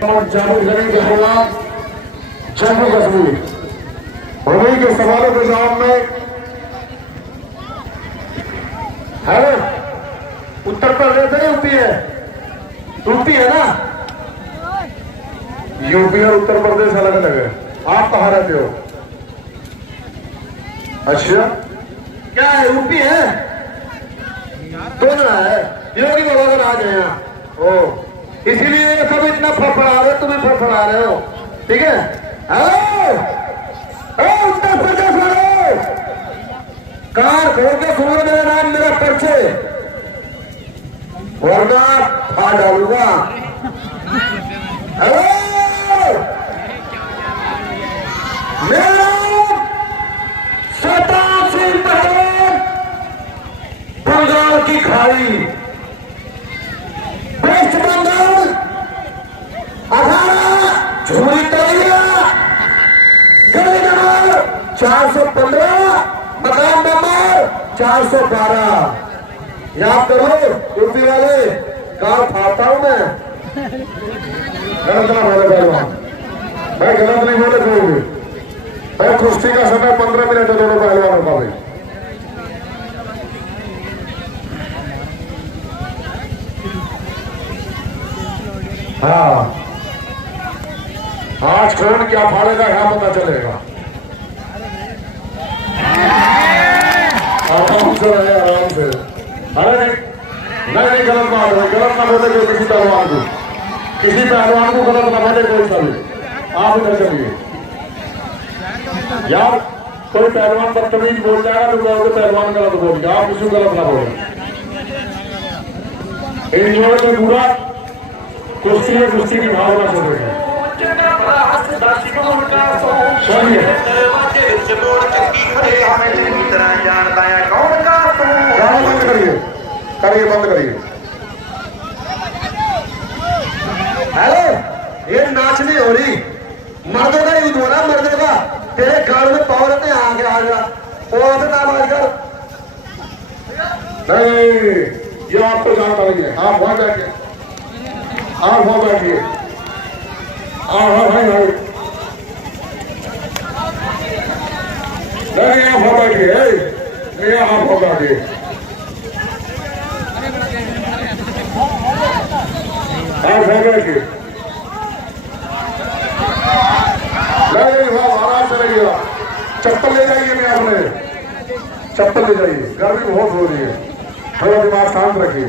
जम्मू कश्मीर उन्हीं के सवालों के जवाब में है ना। उत्तर प्रदेश है यूपी है? यूपी है ना। यूपी और उत्तर प्रदेश अलग अलग है। आप कहाँ रहते हो? अच्छा क्या है? यूपी है? दोनों है। योगी बाबा का राज है यहाँ। ओ इसीलिए सब इतना फड़फड़ा रहे, तुम्हें फड़फड़ा रहे हो। ठीक है। उत्तर प्रदेश वाले कार खोल के सुनो मेरा नाम, मेरा परिचय, वरना फाड़ डालूंगा। हेलो, मेरा शताब्दी सिंह पटेल, बंगाल की खाड़ी, वेस्ट बंगाल, 18 झूरी तलिया, गली नंबर 415, मकान नंबर 412। याद करो यूपी वाले, कार फाड़ता हूं मैं। गलत ना बोले पहलवान, मैं गलत नहीं बोले कोई भी। मैं कुश्ती का समय 15 मिनट है दोनों पहलवानों का भी। हाँ आज कौन क्या फाड़ेगा यहाँ पता चलेगा। आराम से रहे, आराम से। अरे नहीं गलत बात है, गलत ना बोले कोई किसी पहलवान को, किसी पहलवान को गलत ना बोले कोई सा भी। आप इधर चलिए यार, कोई पहलवान बदतमीज बोल जाएगा तो कहोगे पहलवान गलत बोल गया। आप किसी गलत ना बोले। इंजॉय में पूरा कुश्ती में कुश्ती की भावना से देखें। बंद करिए, करिए बंद करिए। हेलो, ये नाच नहीं हो रही, मर्दों का युद्ध हो रहा, मर्दों का। तेरे गाड़ में पावर है, आगे आ गया और नाम आजकल नहीं। ये आपको जानता नहीं है। आप वहां बैठिए, आप वहां बैठिए। हाँ भाई भाई नहीं, आप वहां बैठिए, आप वहां बैठिए। आप वहां बैठिए। नहीं आराम से रहिएगा। चप्पल ले जाइए, मैं आपने चप्पल ले जाइए, गर्मी बहुत हो रही है, थोड़ा दिमाग शांत रखिए।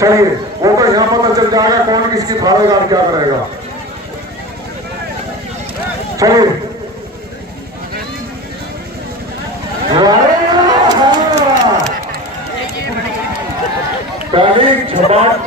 चलिए, वो तो यहाँ पता चल जाएगा कौन किसकी फाड़ेगा और क्या करेगा। चलिए पहली झपाट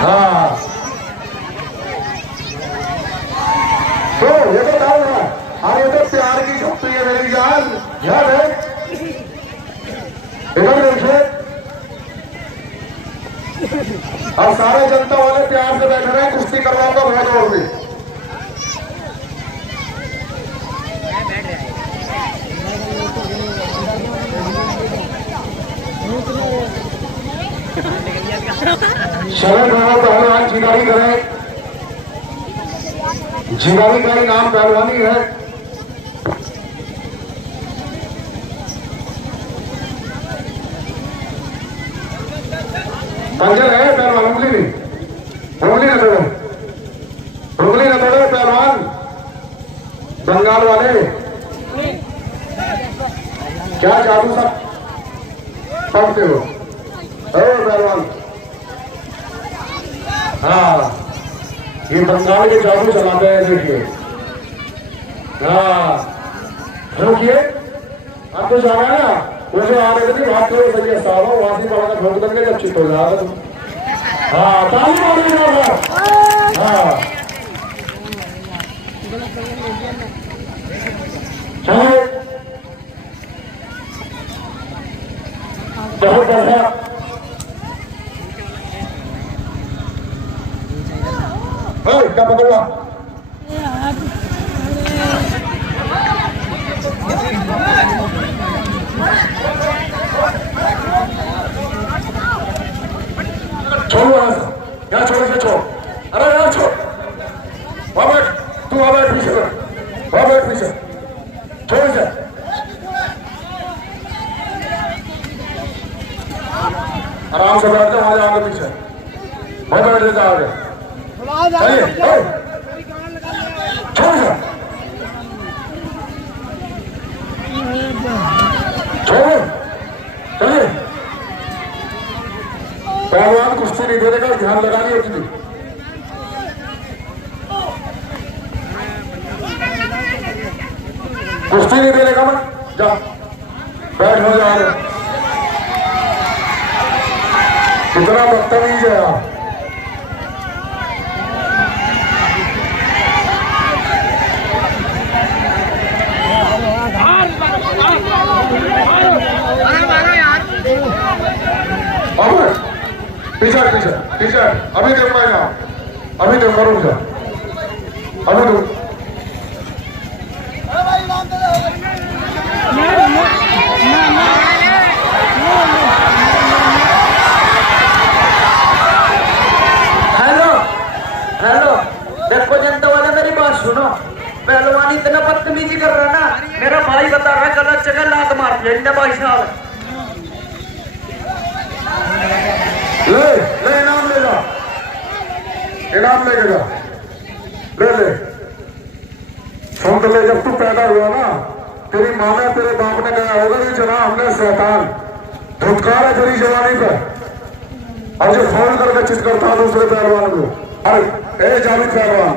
हाँ तो ये तो डाल रहा है। अरे तो प्यार की छुट्टी है मेरी जान, याद है? इधर देखिए, अब सारे जनता वाले प्यार से बैठ रहे हैं, कुश्ती करवाऊंगा बहुत और भी। शरद बाबा पहलवान जिगारी करें, जिगारी का ही नाम पहलवानी है। पंजर है पहलवान, उंगली नहीं, उंगली न तोड़ो, उंगली न तोड़ो पहलवान। बंगाल वाले क्या जादू सब पढ़ते हो पहलवान? हाँ, ये बंगाल के जादू चलाते हैं, देखिए। हाँ, रुकिए, आप तो जाना है ना, वो जो आ रहे थे बात करो, सही है साहब, वहां से बड़ा ठोक देंगे जब चित हो जाएगा तुम। हाँ, ताली मारनी होगा। हाँ, चलो, बहुत बढ़िया। क्या पकड़ा? छोड़ो यहाँ, छोड़ से छोड़, अरे यार छोड़, वहां बैठ, तू वहां बैठ पीछे, वहां बैठ पीछे, छोड़ से। आराम से बैठ जाओ, वहां जाओगे पीछे, वहां बैठ जाते आगे। चलिए, छोड़ से, छोड़, चलिए। पहलवान कुश्ती नहीं देने का ध्यान लगा लिया तुझे। कुश्ती नहीं देने का मन, जा बैठ हो जाओ। कितना बदतमीज है आप। पीछे पीछे पीछे, अभी देख पाएगा, अभी देख करो जा, अभी दो। हेलो हेलो, देखो जनता वाले मेरी बात सुनो, पहलवान इतना बदतमीजी कर रहा है ना, मेरा भाई बता रहा है गलत जगह लात मार दिया इनने भाई साहब। ले ले, इनाम ले जा, इनाम लेके जा, ले ले। सुन तो ले, जब तू पैदा हुआ ना, तेरी माँ ने तेरे बाप ने कहा होगा कि जना हमने शैतान धुतकार है तेरी जवानी पे, और जो फोन करके चित करता दूसरे पहलवान को। अरे ए जावेद पहलवान,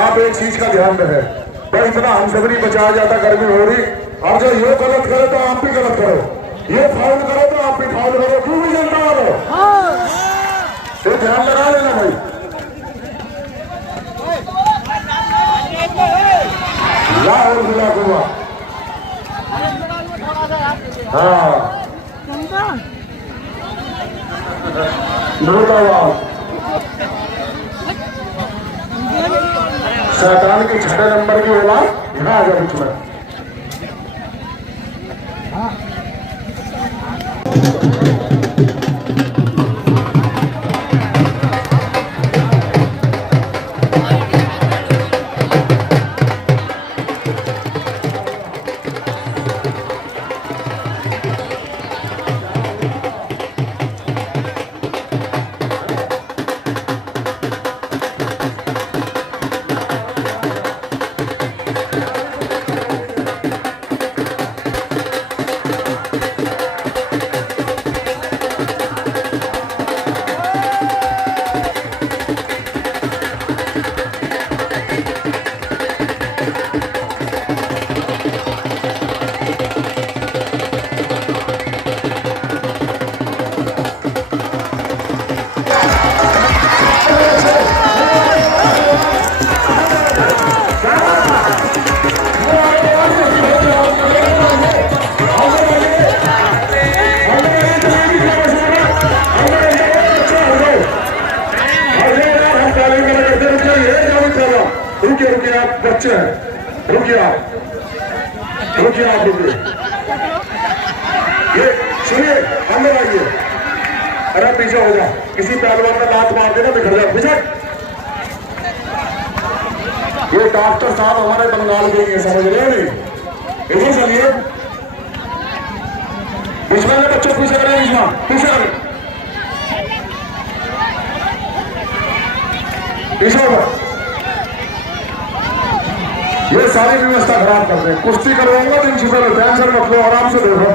आप एक चीज का ध्यान रखें भाई, इतना हम सब नहीं बचाया जाता, गर्मी हो रही, और जो ये गलत करे तो आप भी गलत करो, ये फाउल करो तो आप भी फाउल करो, क्यों भी जनता वालों, तो ध्यान लगा लेना भाई। लाहौर जिला गोवा, हाँ शैतान की 6 नंबर की औलाद यहाँ आ जाए बीच में। रुकिए आप बच्चे हैं, रुकिए आप, रुकिए आप, रुकिए, ये सुनिए, अंदर आइए, अरे पीछे हो जाओ। किसी पहलवान का लात मार देना बिखर जाओ पीछे। ये डॉक्टर साहब हमारे बंगाल के हैं, समझ रहे हो नहीं? इधर चलिए, बीच में बच्चों पीछे करें, बीच में पीछे करें, पीछे हो। ये सारी व्यवस्था खराब कर रहे हैं। कुश्ती करवाऊंगा दिन सुबह, टेंशन मत लो, आराम से देखो।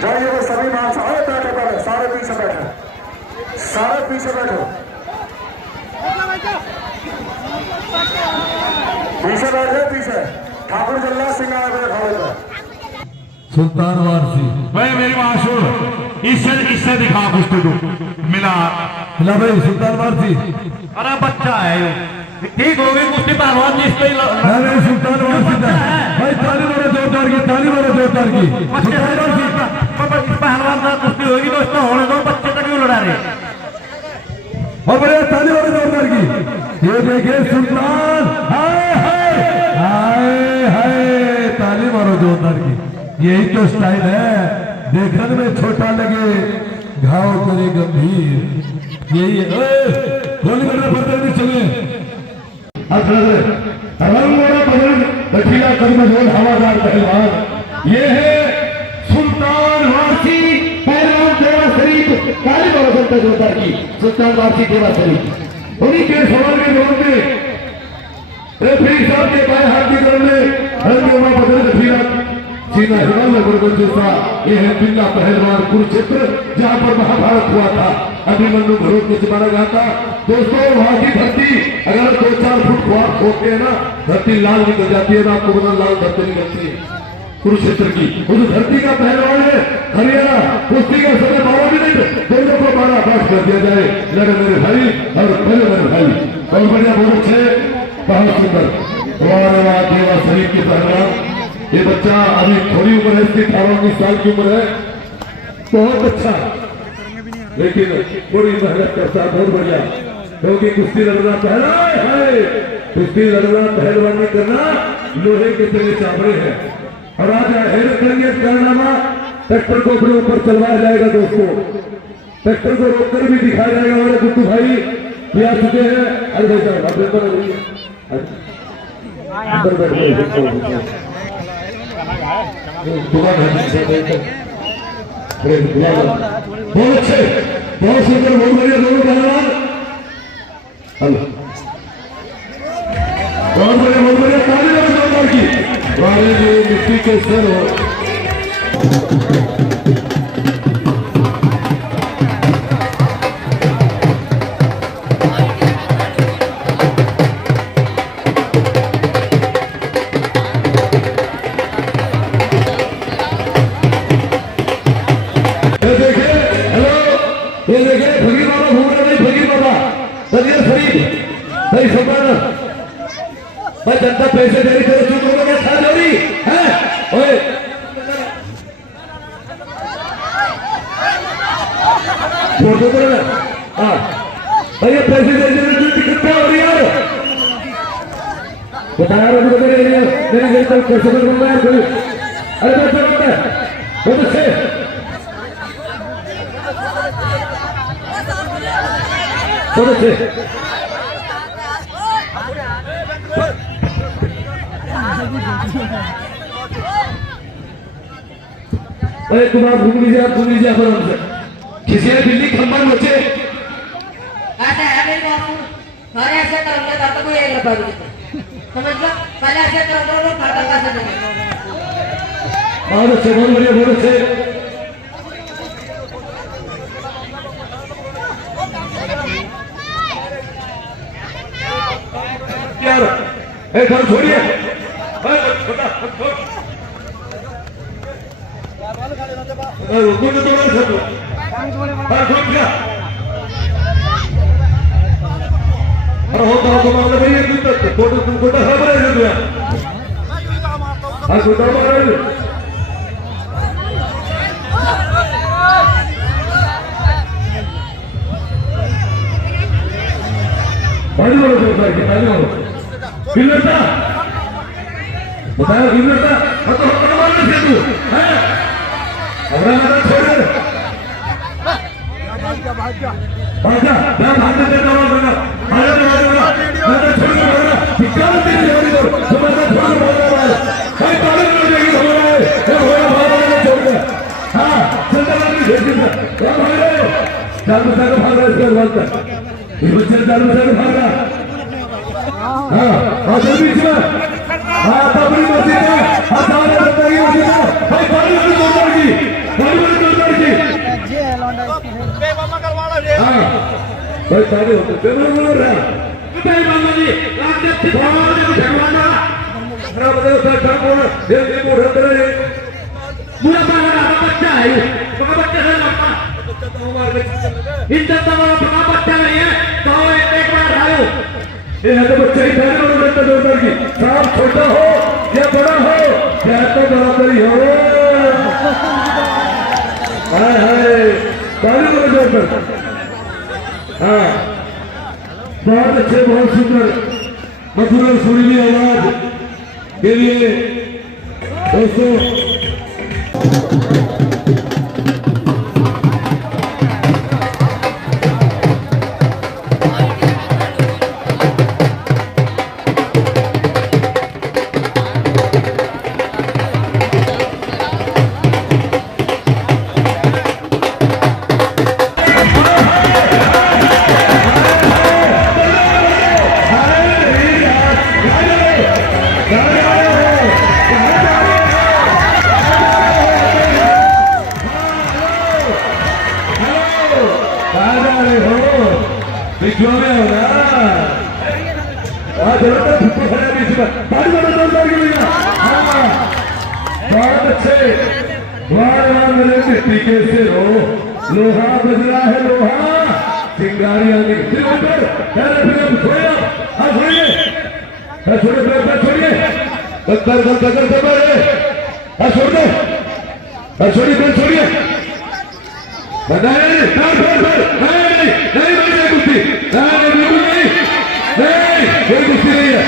जाइए वो सभी मान सारे बैठे पहले, सारे पीछे बैठे, सारे पीछे बैठो, पीछे बैठे, पीछे ठाकुर जल्ला सिंह आए हुए खड़े थे। सुल्तान वारसी भाई मेरी माशूर इससे दिखा कुछ तो मिला भाई सुल्तान वारसी। अरे बच्चा है ये, ठीक होगी कुश्ती पहलवान जी इसको नहीं सुल्तान वारसी था भाई। ताली मारो जोरदार की, ताली मारो जोरदार की। पहलवान का कुश्ती होगी तो इसको होने दो, बच्चे तक क्यों लड़ा रहे? और बढ़िया ताली मारो जोरदार की। ये देखिए सुल्तान, हाय हाय हाय हाय, ताली मारो जोरदार की। यही तो स्टाइल है, देखने में छोटा लगे घाव करे गंभीर, यही है। गोली करना पड़ता नहीं, चलिए लचीला कदमजोल हवादार पहलवान, ये है सुल्तान वारसी पहलवान देवा शरीफ। काली बाबा जनता जोरदार की सुल्तान वारसी देवा शरीफ। उन्हीं के सवाल के दौर में रेफरी साहब के बाएं हाथ की तरफ में हल्दी बदल लचीला सीधा हिमाल गुरुगंज जैसा ये है बिल्ला पहलवान कुरुक्षेत्र, जहाँ पर महाभारत हुआ था, अभिमन्यु घरों से मारा गया था। दोस्तों वहां की धरती अगर 2-4 फुट खोदते हैं ना, धरती लाल निकल जाती है ना, आपको बता लाल धरती निकलती है कुरुक्षेत्र की। उस धरती का पहलवान है हरियाणा। कुश्ती का समय 12 मिनट, दोनों को 12 पास कर दिया जाए। लड़े मेरे भाई और पहले मेरे भाई, बहुत बढ़िया, बहुत अच्छे, बहुत सुंदर। देवा शरीफ की पहलवान, ये बच्चा अभी थोड़ी उम्र है इसकी, 18-19 साल की उम्र है, बहुत अच्छा, लेकिन पूरी मेहनत करता है, बहुत बढ़िया। क्योंकि कुश्ती लड़ना पहलवान है, कुश्ती लड़ना पहलवानी करना लोहे के तेरे चामड़े हैं। और आज हैरत करेंगे कारनामा, ट्रैक्टर को अपने ऊपर चलवाया जाएगा दोस्तों, ट्रैक्टर को रोककर भी दिखाया जाएगा। हमारे गुड्डू भाई भी आ चुके हैं। अरे भाई साहब अंदर बैठ बहुत अच्छे, बहुत सुंदर, बहुत बढ़िया दोनों पहलवान। हेलो, बहुत बढ़िया ताली बजाओ जोरदार की। वाले जी मिट्टी के सर हो। ये देखिए फकीर बाबा घूम रहे, नहीं फकीर बाबा बलिया शरीफ भाई सपना भाई जनता पैसे दे रही तेरे चूतों में खा जा रही है। ओए छोड़ दो तेरे, हाँ भैया पैसे दे रहे टिकट क्या हो रही यार बताया रहा मुझे मेरे लिए तक कैसे कर रहा है कोई। अरे पैसे बनता है बहुत अच्छे। बहुत अच्छे अरे तुम आप घूम लीजिए, आप घूम लीजिए आराम से। किसी ने दिल्ली खंबन बच्चे ऐसे है मेरे बापू हर ऐसे करोगे तब तक कोई एक लगा देते समझ लो। पहले ऐसे करोगे लोग खाता कैसे देंगे। बहुत अच्छे, बहुत बढ़िया, बहुत अच्छे। यार एक घर छोड़िए, होता होता मामला भैया छोटा खबर है छोटा मारा पानी वालों से बताया कि पानी वालों गिरता बताया गिरता मतलब मारने से तू है अगला मैदान छोड़ भागा मैं भागने देता हूँ मैंने मैंने छोड़ के बोला धिक्कार तेरी जोड़ी को तो मैंने छोड़ के बोला भाई ताली मिल जाएगी हो रहा है मैं होया भागा छोड़ के हाँ चलता नहीं भेज दिया क्या भागे चार बच्चा को भागा इसके बाद ये बच्चे चार बच्चा को भागा हाँ हाँ तो बीच में हाँ तबरी मस्जिद में हाँ सारे बच्चे की मस्जिद में भाई बड़ी बड़ी जोरदार की हाँ भाई सारे होते पेमेंट बोल रहा है भाई मामा जी लाख दे बहुत भगवाना खराब बताओ सर खराब बोल ये मोड़ रहा है पूरा बाहर आता बच्चा है ये बच्चा है मामा इज्जत का बड़ा बच्चा नहीं है तो एक बार आयो ये है तो बच्चा ही था ना बच्चा जोरदार की साफ छोटा हो या बड़ा हो क्या तो बराबरी हो हाय हाय ताली बजाओ जोरदार हाँ बहुत अच्छे, बहुत सुंदर मधुर और सुरीली आवाज के लिए दोस्तों बहुत अच्छे तरीके से लोहा बजरा है लोहा चिंगारी आने छोड़िए छोड़िए छोड़िए छोड़िए कोई कुश्ती नहीं है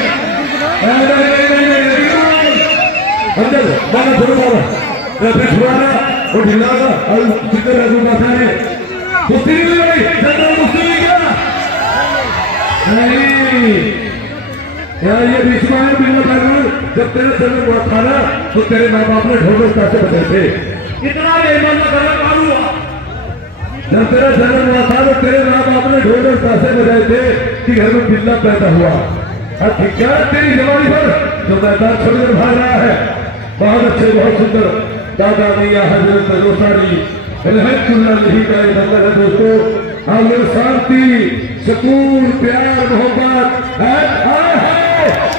अंदर माना छोड़ो मारा फिर छुड़ाना और ढिलाना और कितने रजू माथा है कुश्ती नहीं भाई जनरल कुश्ती नहीं क्या नहीं यार ये बीच में है बिना जब तेरे सर में हुआ था ना तो तेरे माँ बाप ने ढोल से बचे थे इतना बेईमान करना काम हुआ। जब तेरा जन्म हुआ था तो तेरे माँ बाप ने ढोल और पैसे बजाए थे कि घर में पिल्ला पैदा हुआ। और ठीक क्या तेरी जवानी पर जो मैदान छोड़कर भाग रहा है। बहुत अच्छे, बहुत सुंदर दादा मियाँ हजरत रोसारी नहीं का एक नंबर है दोस्तों। हम लोग शांति, सुकून, प्यार, मोहब्बत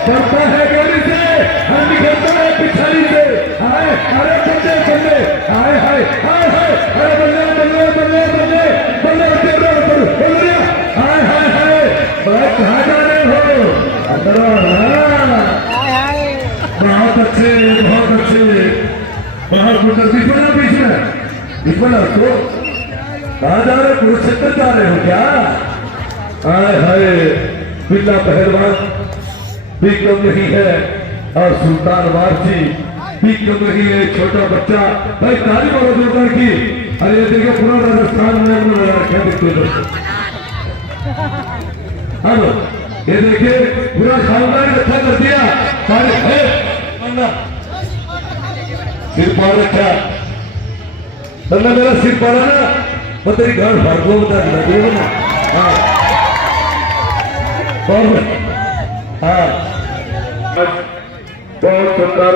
बढ़ता है गोली से, हम निकलता है पिछाड़ी से। हाय अरे बल्ले बल्ले, हाय हाय हाय हाय, अरे बल्ले बल्ले बल्ले बल्ले बल्ले बल्ले, हाय हाय हाय, मैं कहाँ जा रहे हो? बहुत अच्छे, बहुत अच्छे, बहुत सुंदर। विश्वना तो कहाँ जा रहे? कुरुक्षेत्र जा रहे हो क्या? हाय हाय, बिल्ला पहलवान भी कम नहीं है और सुल्तान वारसी भी कम नहीं है। छोटा बच्चा भाई ताली मारो जोरदार की। अरे देखिए पूरा राजस्थान में लगा रखा है। हेलो ये देखिए पूरा खानदान इकट्ठा कर दिया। सिर पार रखा, तुमने मेरा सिर पाड़ा ना, मैं तेरी घर भागो बता दिया ना। हाँ हाँ, बहुत सुंदर।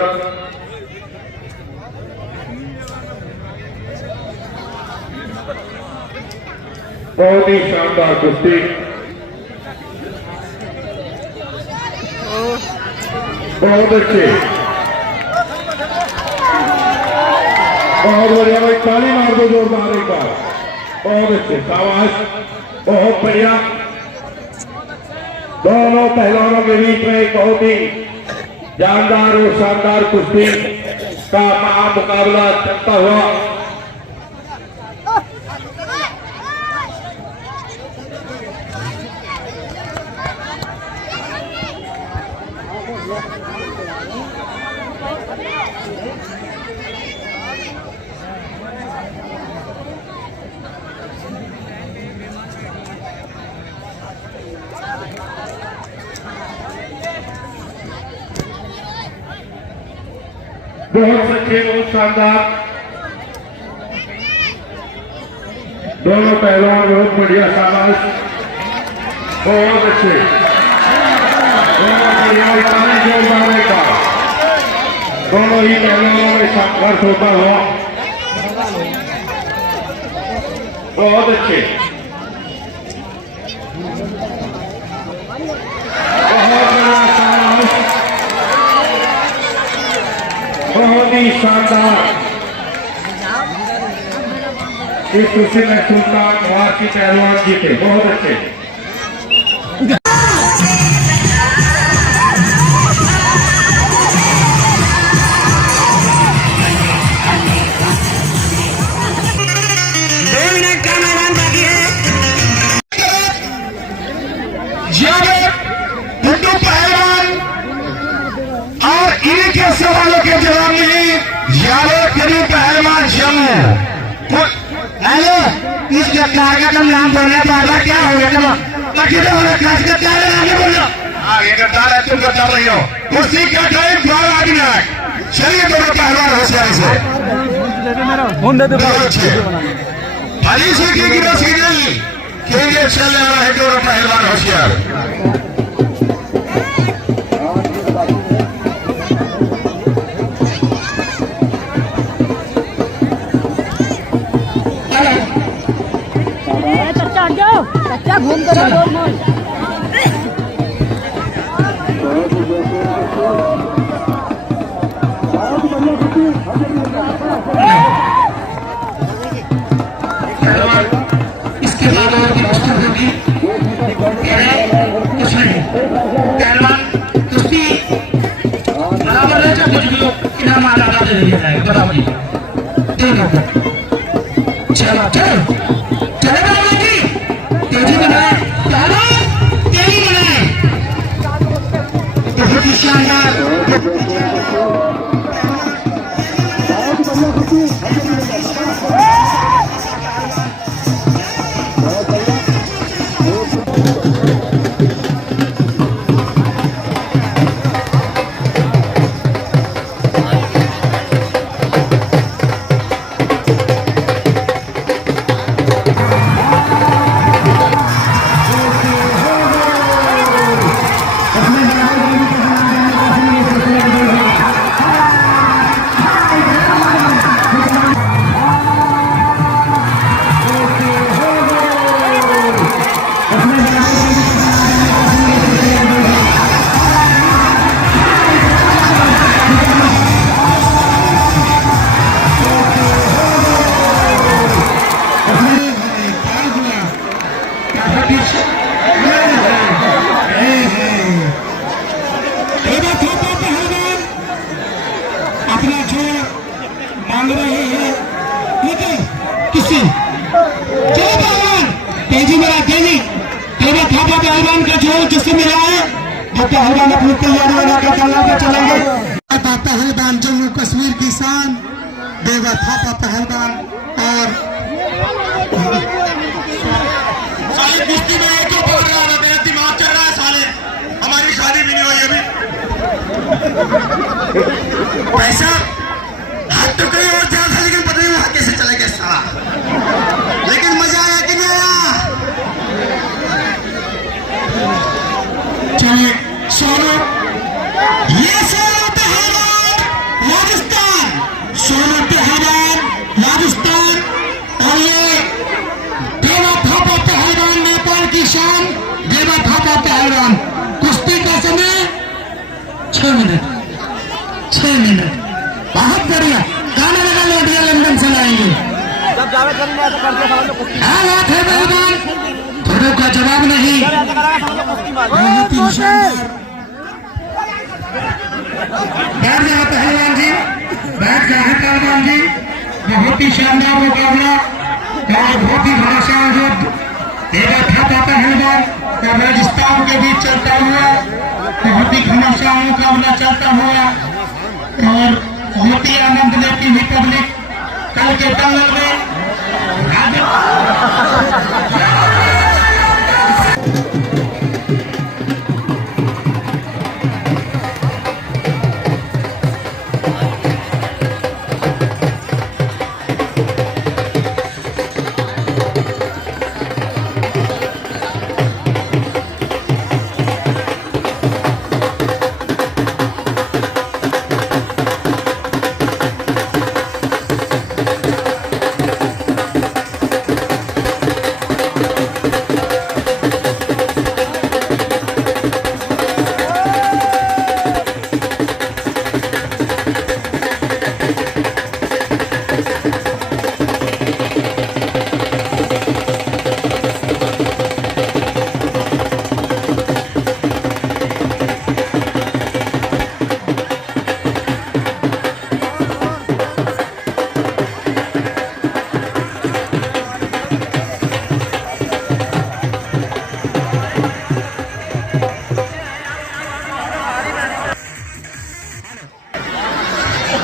बहुत ही शानदार कुश्ती, बहुत अच्छे, बहुत बढ़िया भाई। ताली मार दो जोरदार एक बार। बहुत अच्छे, शाबाश, बहुत बढ़िया। दोनों पहलवानों के बीच में एक बहुत ही जानदार और शानदार कुश्ती का मुकाबला चलता हुआ। बहुत अच्छे, बहुत शानदार, दोनों पहलवान बहुत बढ़िया, शाबाश, बहुत अच्छे, दोनों बढ़िया। जोरदार का दोनों ही पहलवानों में संघर्ष होता हुआ। बहुत अच्छे, बहुत बढ़िया, शाबाश, बहुत ही शानदार। इस खुशी में सुल्तान वारसी पहलवान जीते। बहुत अच्छे। सवालों के जवाब में यारो करीब पहलवान जम्मू। हेलो, इस कार का तुम नाम बोलना बार-बार क्या हो गया? आगे बोलो। आगे गद्दार है, तुम गद्दार रही हो। कुर्सी का टाइम 12 मिनट। चलिए दोनों पहलवान होशियारी से हरी सीखी की रसी नहीं, खेलिए चल रहा है दोनों पहलवान होशियार। क्या घूम कर रोड में इसके बाद होगी पहलवान कुश्ती बराबर है। कुछ भी इनाम आला दे दिया जाएगा बराबर। चलो चलो चलो तेजी बनाए, तेजी बनाए, बहुत ही शानदार। अपना जोड़ मांग रहे हैं, लेकिन किसी चलो पहलवान तेजी में तेजी तेरे थापा पहलवान का जोड़ किससे मिला है? जो पहलवान अपनी तैयारी लगाकर कला पे चलेंगे। पहलवान जम्मू कश्मीर की शान देवा थापा पहलवान और साले कुश्ती में एक बोल रहा था, तेरा दिमाग चल रहा है साले, हमारी शादी भी नहीं हुई अभी। पैसा हाथ तो कहीं और जा था, लेकिन पता नहीं वहां कैसे चला गया साला। लेकिन मजा आया कि नहीं आया? चलिए सोनू, ये सोनू पहलवान राजस्थान, सोनू पहलवान राजस्थान और ये देवा थापा पहलवान नेपाल की शान देवा थापा पहलवान। कुश्ती का समय 6 मिनट। बहुत बढ़िया गाना लगा लोटिया लंदन से लाएंगे। जब जावेद खान ने ऐसा कर दिया समझ लो कुश्ती क्या बात है पहलवान, थोड़ों का जवाब नहीं। बहुत ही शानदार। बैठ जाओ पहलवान जी, बैठ जाए पहलवान जी। बहुत ही शानदार मुकाबला और बहुत ही घमासान युद्ध देवा थापा पहलवान और राजस्थान के बीच चलता हुआ बहुत ही घमासान मुकाबला चलता हुआ और बहुत ही आनंद लेती हुई पब्लिक कल के दंगल में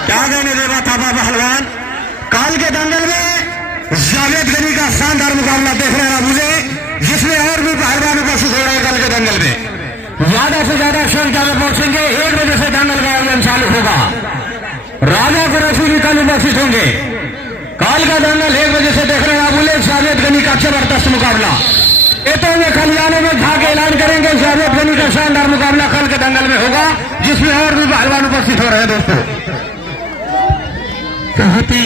क्या कहने देवा थापा पहलवान, काल के दंगल में जावेद गनी का शानदार मुकाबला देखने वाला मुझे, जिसमें और भी पहलवान उपस्थित हो रहे हैं। कल के दंगल में ज्यादा से ज्यादा संख्या में पहुंचेंगे। 1 बजे से दंगल का आयोजन चालू होगा। राजा कुरैशी भी कल उपस्थित होंगे। काल का दंगल 1 बजे से देखने वाला बोले जावेद गनी का जबरदस्त मुकाबला। खेतों में खलियानों में जाके ऐलान करेंगे। जावेद गनी का शानदार मुकाबला कल के दंगल में होगा, जिसमें और भी पहलवान उपस्थित हो रहे हैं। दोस्तों बहुत ही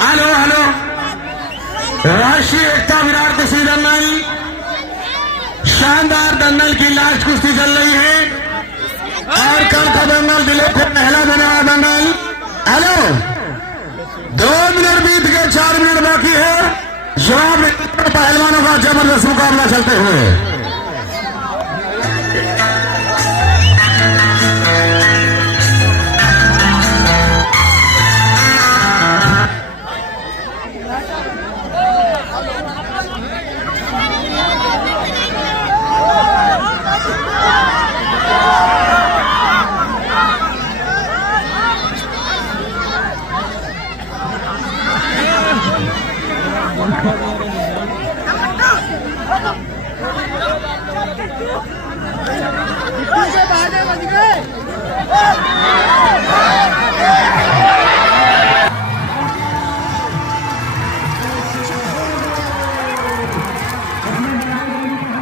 हेलो हेलो, राष्ट्रीय एकता विराट कुश्ती दंगल, शानदार दंगल की लास्ट कुश्ती चल रही है और कल का दंगल दिले को पहला देने वाला दंगल। हेलो, 2 मिनट बीत गए, 4 मिनट बाकी है। जवाब पहलवानों का जबरदस्त मुकाबला चलते हुए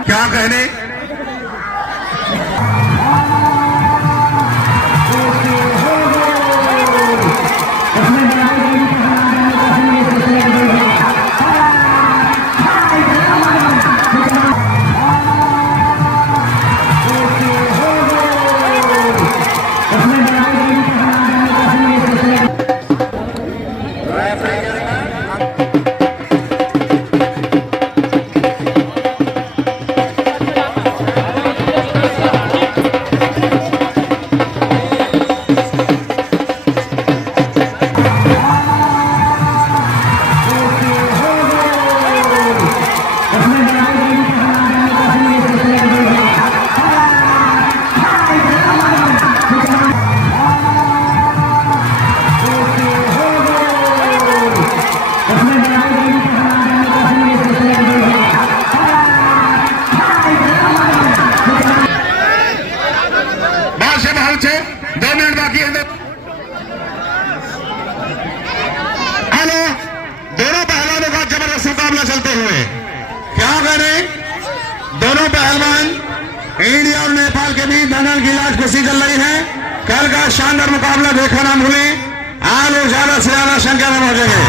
क्या कहने। दोनों पहलवान इंडिया और नेपाल के बीच दंगल की लाश कुश्ती चल रही है। कल का शानदार मुकाबला देखो ना भूलें। आज लोग ज्यादा से ज्यादा संख्या में पहुंचेंगे।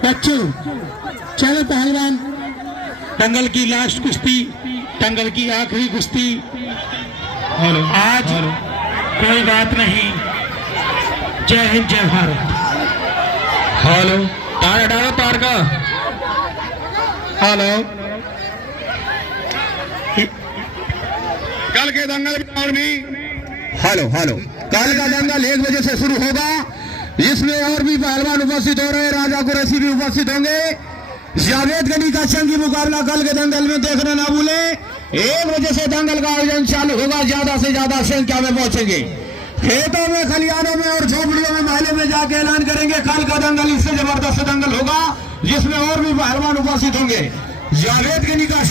बच्चों चलो पहलवान, दंगल की लास्ट कुश्ती, दंगल की आखिरी कुश्ती। आज कोई बात नहीं। जय हिंद जय भारत। हेलो तार डालो तार का। हेलो कल के दंगल और भी हेलो कल का दंगल 1 बजे से शुरू होगा, जिसमें और भी पहलवान उपस्थित हो रहे हैं। राजा कुरैशी भी उपस्थित होंगे। जावेद गनी का जंगी मुकाबला कल के दंगल में देखना ना भूले। 1 बजे से दंगल का आयोजन चालू होगा। ज्यादा से ज्यादा संख्या में पहुंचेंगे। खेतों में, खलियानों में और झोपड़ियों में, महलों में जाके ऐलान करेंगे। कल का दंगल इससे जबरदस्त दंगल होगा, जिसमें और भी पहलवान उपस्थित होंगे। जावेद गनी का